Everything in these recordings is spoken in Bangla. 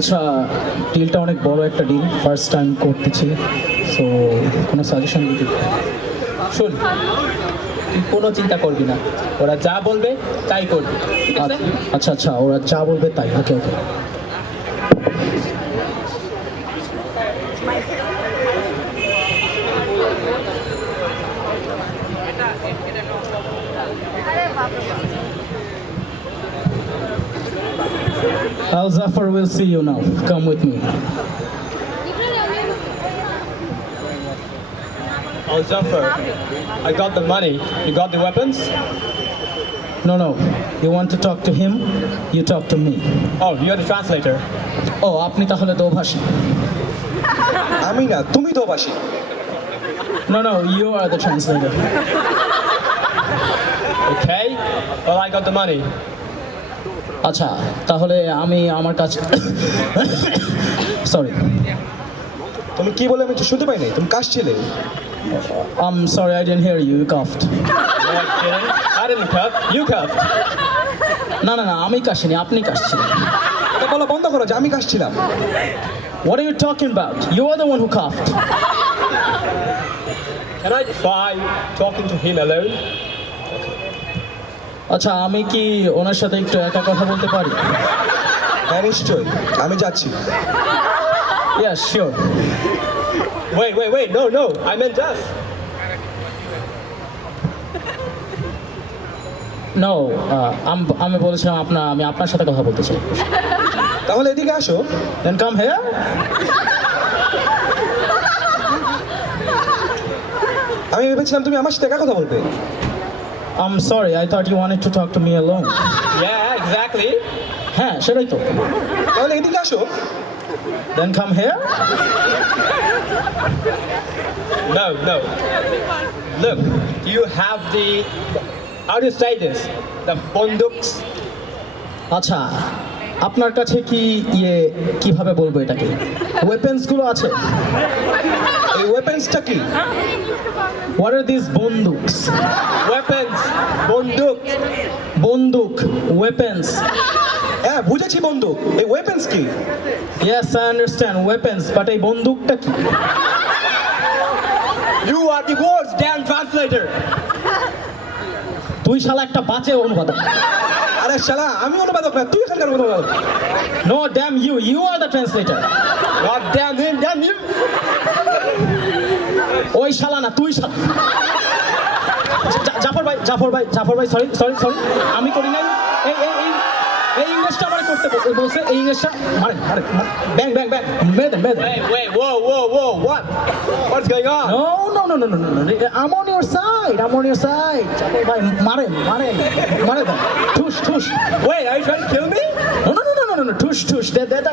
আচ্ছা, ডিলটা অনেক বড় একটা ডিল, ফার্স্ট টাইম করতেছি, সো কোনো সাজেশন দিতে? শোন, তুই কোনো চিন্তা করবি না, ওরা যা বলবে তাই করবি, ঠিক আছে? আচ্ছা আচ্ছা, ওরা যা বলবে তাই, ওকে ওকে। Al Zafar will see you now. Come with me. Oh, Zafar, I got the money. You got the weapons? No, no. You want to talk to him? You talk to me. Oh, you're the translator. Oh, আপনি তাহলে দোভাষী। আমি না, তুমি তো বাসি। No, no. You are the translator. Okay. Well, I got the money. আচ্ছা, তাহলে আমি আমার কাছে সরি। তুমি কি বলে আমি তো শুনতে পাই নাই, তুমি কাশছিলে। I'm sorry, I didn't hear you. You coughed. No, I didn't. I didn't cuff. You cuffed. না না না, আমি কাশিনি, আপনি কাশছিলেন। এটা বলা বন্ধ করো যে আমি কাশছিলাম। What are you talking about? You are the one who coughed. Can I try talking to him alone? আচ্ছা, আমি কি ওনার সাথে একটু একা কথা বলতে পারি? হ্যাঁ নিশ্চয়ই, আমি যাচ্ছি। Yes, sure. Wait. No. I meant us. No, আমি বলেছিলাম আমি আপনার সাথে কথা বলতে চাই। তাহলে এদিকে আসো। Then come here. আমি ভেবেছিলাম তুমি আমার সাথে একা কথা বলবে। I'm sorry, I thought you wanted to talk to me alone. Yeah, exactly. হ্যাঁ, সেটাই তো। তাহলে এদিকে আসো। Then come here. No. Look, do you have the... How do you say this? The bonduks? আচ্ছা, আপনার কাছে কি কিভাবে বলবো এটাকে? ওয়েপেন্স গুলো আছে? এই ওয়েপেন্সটা কি? What are these বন্দুকস? Weapons. Bonduk. বন্দুক, ওয়েপেন্স। হ্যাঁ বুঝেছি বন্দুক, এই ওয়েপেন্স কি? Yes, I understand weapons, but এই বন্দুকটা কি? You are the world's damn translator. তুই শালা একটা বাজে অনুবাদক। আরে শালা, আমি অনুবাদক না, তুই এখানকার অনুবাদক। No, damn you. You are the translator. God damn him, damn you. ওই শালা না, তুই শালা। জাফর ভাই সরি আমি করি নাই। এই ইংলিশটা আমার করতে বলছে, এই ইংলিশটা মারেন ব্যাং মেরে দেন। Wait, whoa, what? What's going on? No. I'm on your side. Zafar ভাই মারেন দেন। ঠুস। Wait, are you trying to kill me? No. Tush.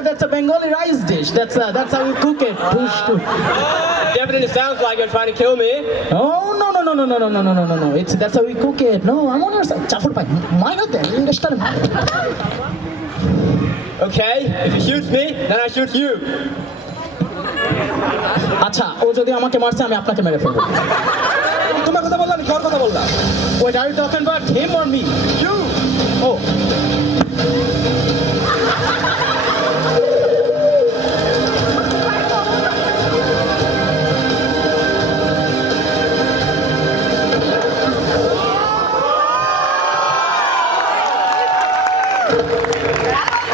That's a Bengali rice dish. That's how we cook it. Tush. Definitely sounds like you're trying to kill me. No. That's how we cook it. No, I'm on your side. Jafar bhai, mine hote hain. English ta na. Okay, if you shoot me, then I shoot you. আচ্ছা, ও যদি আমাকে মারছে আমি আপনাকে মেরে ফেলবো। তোমার কথা বললাম, কার কথা বললাম? Wait, are you talking about him or me? You. Oh.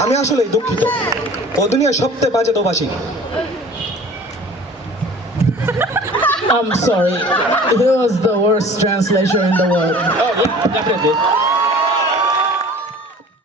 আমি আসলেই দুঃখিত, ও দুনিয়ার সবচেয়ে বাজে দোভাষী। I'm sorry. He was the worst translator in the world. Oh, yeah, definitely.